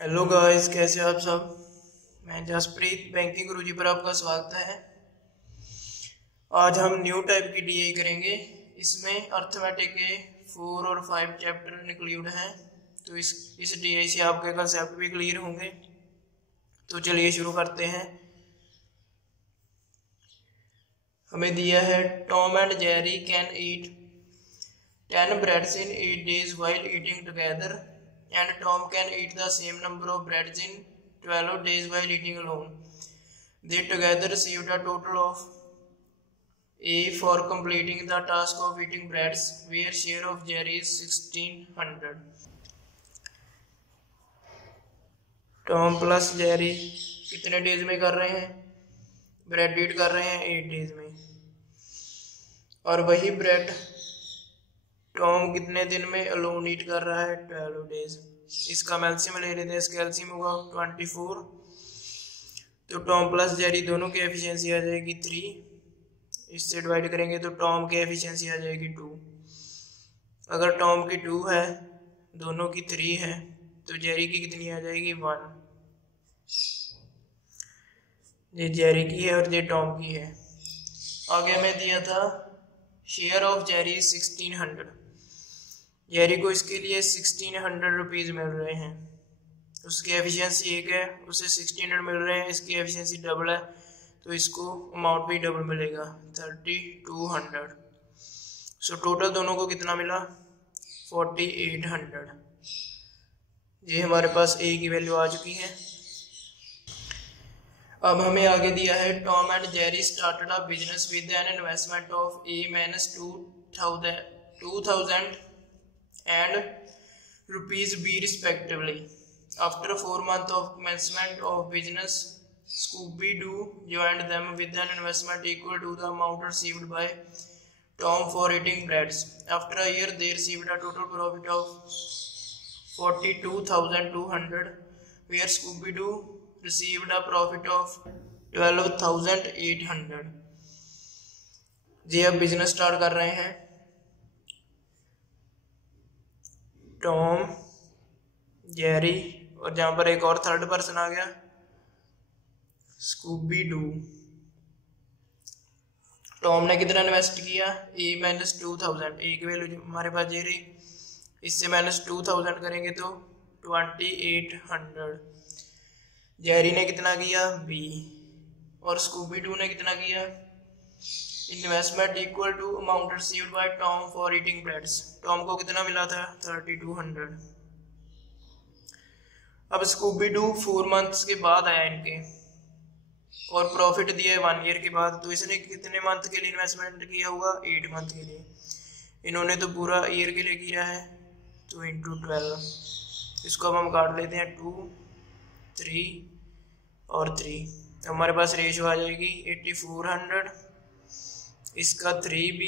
Hello guys, कैसे आप सब। मैं जसप्रीत बैंकिंग गुरुजी पर आपका स्वागत है। आज हम न्यू टाइप की डीआई करेंगे। इसमें अर्थमेटिक के 4 और 5 चैप्टर इंक्लूड हैं। तो इस डीआई से आपके कंसेप्ट भी क्लियर होंगे। तो चलिए शुरू करते हैं। हमें दिया है Tom and Jerry can eat 10 breads in 8 days while eating together, and Tom can eat the same number of breads in 12 days while eating alone. They together received a total of A for completing the task of eating breads, where share of Jerry is 1600. Tom plus Jerry कितने days में कर रहे हैं? Bread ईट कर रहे हैं 8 days में। और वही ब्रेड टॉम कितने दिन में अलोन ईट कर रहा है? 12 डेज। इसका एलसीएम ले लेते हैं। इसका एलसीएम होगा 24। तो टॉम प्लस जेरी दोनों की एफिशिएंसी आ जाएगी 3। इससे डिवाइड करेंगे तो टॉम की एफिशिएंसी आ जाएगी 2। अगर टॉम की 2 है, दोनों की 3 है, तो जेरी की कितनी आ जाएगी? 1। ये जेरी की है और ये टॉम की है। आगे हमें दिया था शेयर ऑफ जेरी 1600। जेरी को इसके लिए 1600 रुपीज़ मिल रहे हैं। उसकी एफिशिएंसी 1 है, उसे 1600 मिल रहे हैं। इसकी एफिशिएंसी डबल है, तो इसको अमाउंट भी डबल मिलेगा 3200। सो टोटल दोनों को कितना मिला? 4800। ये हमारे पास ए की वैल्यू आ चुकी है। अब हमें आगे दिया है Tom and Jerry started a business with an investment of A-2000 and rupees B respectively. After 4 months of commencement of business, Scooby-Doo joined them with an investment equal to the amount received by Tom for eating breads. After a year, they received a total profit of 42,200, where Scooby-Doo received a profit of 12,800. जी अब business start कर रहे हैं। Tom, Jerry और जहां पर एक और third person आ गया, स्कूबी डू। टॉम ने कितना इन्वेस्ट किया? A-2000। ए की वैल्यू हमारे पास ये रही। इससे -2000 करेंगे तो 2800। जेरी ने कितना किया? B। और स्कूबी डू ने कितना किया? Investment equal to amount received by Tom for eating breads. Tom को कितना मिला था? 3200। अब स्कूबी डू 4 मंथ्स के बाद आया इनके और प्रॉफिट दिया है 1 ईयर के बाद। तो इसने कितने मंथ के लिए इन्वेस्टमेंट किया होगा? 8 मंथ के लिए। इन्होंने तो पूरा ईयर के लिए किया है, तो इंटू 12। इसको अब हम काट लेते हैं 2, 3 और 3। तो हमारे पास रेशो आ जाएगी 8400। इसका 3B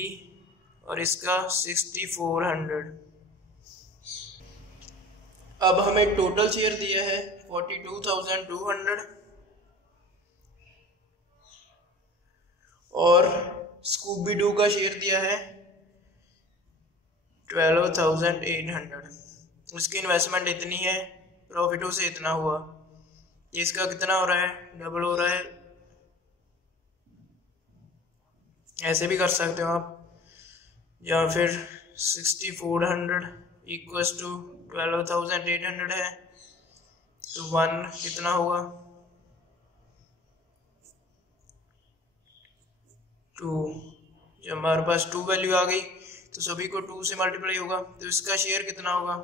और इसका 6400। अब हमें टोटल शेयर दिया है 42,200 और स्कूबी डू का शेयर दिया है 12,800। उसकी इन्वेस्टमेंट इतनी है, प्रॉफिट उसे इतना हुआ। इसका कितना हो रहा है? डबल हो रहा है। ऐसे भी कर सकते हो आप, या फिर 6400 इक्वल्स टू 12,800 है, तो 1 कितना होगा? 2। जब हमारे पास 2 वैल्यू आ गई तो सभी को 2 से मल्टीप्लाई होगा। तो इसका शेयर कितना होगा?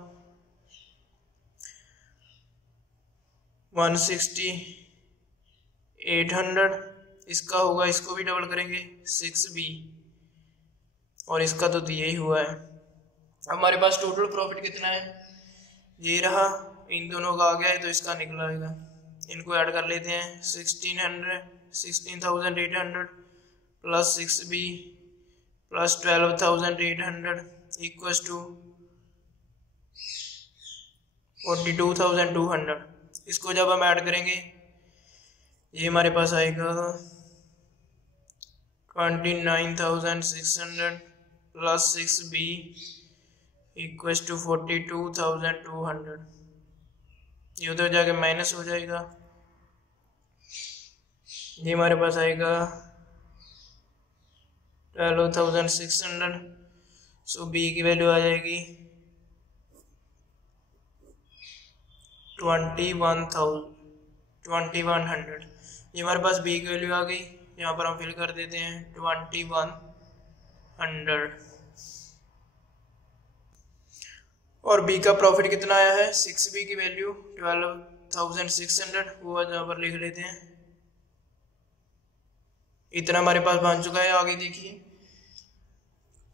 16800। इसका होगा, इसको भी डबल करेंगे 6B, और इसका तो यही हुआ है। हमारे पास टोटल प्रॉफिट कितना है? ये रहा, इन दोनों का आ गया है तो इसका निकला आएगा। इनको ऐड कर लेते हैं। 16,800 plus 6B plus 12,800 equals to 42,200। इसको जब हम ऐड करेंगे, ये हमारे पास आएगा 29,600 प्लस 6B इक्वल्स टू 42,200। ये उधर जाके माइनस हो जाएगा, ये हमारे पास आएगा 12,600। सो बी की वैल्यू आ जाएगी 2100। ये हमारे पास बी की वैल्यू आ गई, यहाँ पर हम फिल कर देते हैं 2100। और बी का प्रॉफिट कितना आया है, 6B की वैल्यू 12,600, वो यहाँ पर लिख लेते हैं। इतना हमारे पास बन चुका है। आगे देखिए,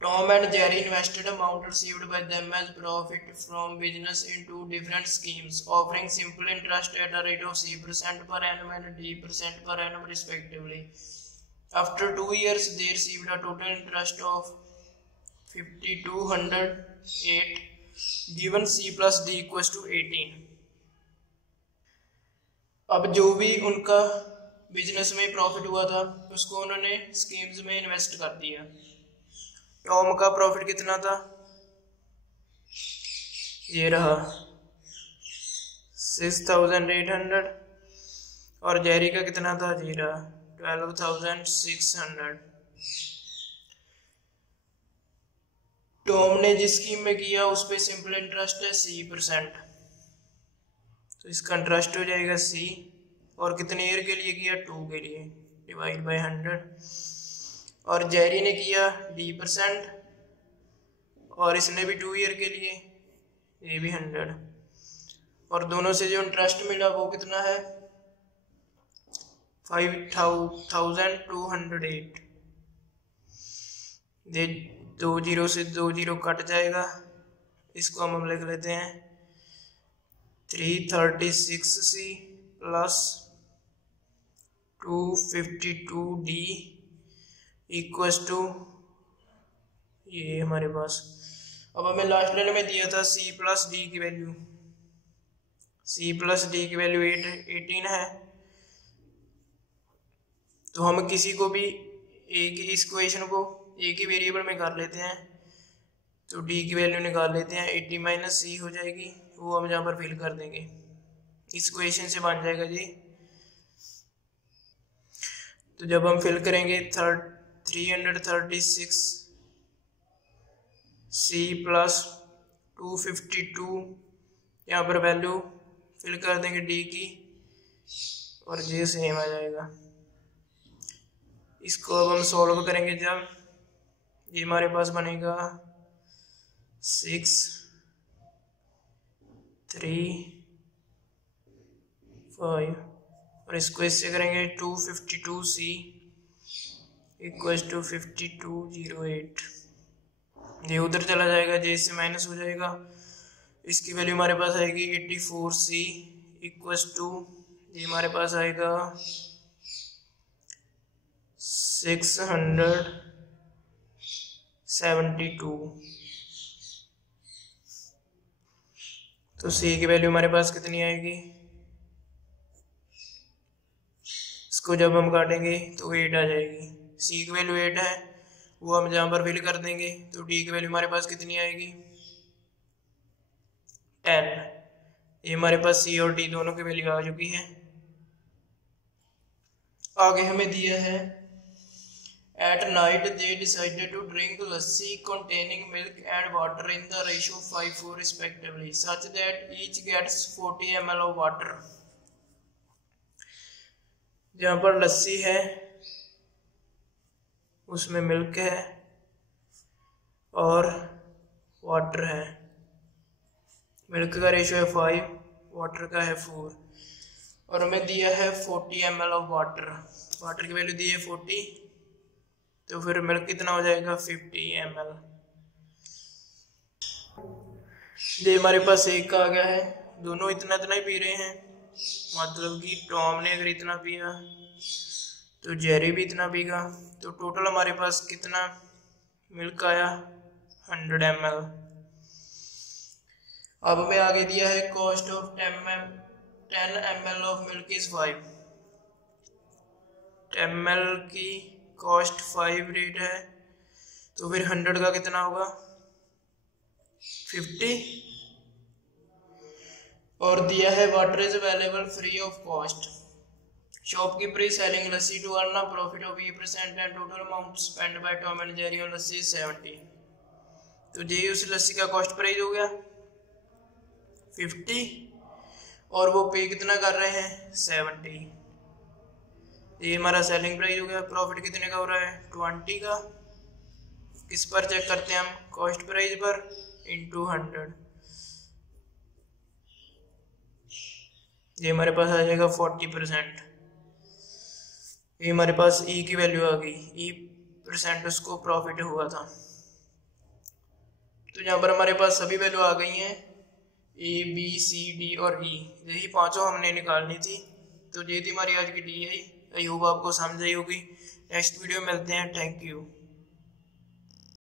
Tom and Jerry invested amount received by them as profit from business in 2 different schemes, offering simple interest at a rate of C% per annum and D% per annum respectively. After 2 years, they received a total interest of 5,208, given C plus D equals to 18. अब जो भी उनका business में profit हुआ था उसको उन्होंने schemes में इन्वेस्ट कर दिया। टॉम का प्रॉफिट कितना था, ये रहा 6,800, और जेरी का कितना था, ये रहा 12,600। टॉम ने जिस स्कीम में किया उस पे सिंपल इंटरेस्ट है C%, तो इसका इंटरेस्ट हो जाएगा C, और कितने ईयर के लिए किया, 2 के लिए, डिवाइड बाय 100। और जेरी ने किया D%, और इसने भी 2 ईयर के लिए, ये भी 100, और दोनों से जो इंटरेस्ट मिला वो कितना है 5,208। ये 2 जीरो से 2 जीरो कट जाएगा, इसको हम लिख लेते हैं 336C plus 252D equals to, ये हमारे पास। अब हमें लास्ट लाइन में दिया था C प्लस D की वैल्यू, C प्लस D की वैल्यू 18 है। तो हम किसी को भी एक ही इस इक्वेशन को एक ही वेरिएबल में कर लेते हैं, तो D की वैल्यू निकाल लेते हैं, 80 माइनस C हो जाएगी, वो हम यहाँ पर फिल कर देंगे, इस इक्वेशन से बन जाएगा जी। तो जब हम फिल करेंगे 336C प्लस 252, यहाँ पर वैल्यू फिल कर देंगे D की, और ये सेम आ जाएगा। इसको अब हम सॉल्व करेंगे, जब ये हमारे पास बनेगा 6, 3, 5, और इसको इससे करेंगे 252C इक्वल्स टू 5208। ये उधर चला जाएगा, जे इससे माइनस हो जाएगा, इसकी वैल्यू हमारे पास आएगी 84C इक्वल्स टू, ये हमारे पास आएगा 672। तो C की वैल्यू हमारे पास कितनी आएगी, इसको जब हम काटेंगे तो 8 आ जाएगी। C की वैल्यू 8 है, वो हम जहाँ पर फिल कर देंगे, तो D की वैल्यू हमारे पास कितनी आएगी 10। ये हमारे पास C और D दोनों की वैल्यू आ चुकी है। आगे हमें दिया है, at night they decided to drink lassi containing milk and water in the ratio 5:4 respectively, such that each gets 40 ml of water। जहाँ पर लस्सी है उसमें मिल्क है और वाटर है। मिल्क का रेशियो है 5, वाटर का है 4, और हमें दिया है 40 ml ऑफ वाटर। वाटर की वैल्यू दी है 40, तो फिर मिल्क कितना हो जाएगा 50 ml। ये हमारे पास एक का आ गया है, दोनों इतना इतना ही पी रहे हैं, मतलब कि टॉम ने अगर इतना पिया तो जेरी भी इतना पीगा, तो टोटल हमारे पास कितना मिल्क आया 100 ml। अब हमें आगे दिया है cost of 10 ml of milk is 5। 10 ml की कॉस्ट 5 रेट है, तो फिर 100 का कितना होगा 50। और दिया है water is available free of cost. Shopkeeper is selling lassi to earn a profit of 8% and total amount spend by Tom and Jerry on lassi 70। तो ये उस लस्सी का कॉस्ट प्राइस हो गया 50 और वो पे कितना कर रहे हैं 70। ये हमारा सेलिंग प्राइस हो गया। प्रॉफिट कितने का हो रहा है 20 का। किस पर चेक करते हैं हम, कॉस्ट प्राइस पर इंटू 100। ये हमारे पास आ जाएगा 40%। ये हमारे पास ई की वैल्यू आ गई, E% उसको प्रॉफिट हुआ था। तो यहाँ पर हमारे पास सभी वैल्यू आ गई हैं, A, B, C, D और E। यही पांचों हमने निकालनी थी। तो ये थी हमारी आज की DI। आई होप आपको समझ आई होगी। नेक्स्ट वीडियो में मिलते हैं। Thank you.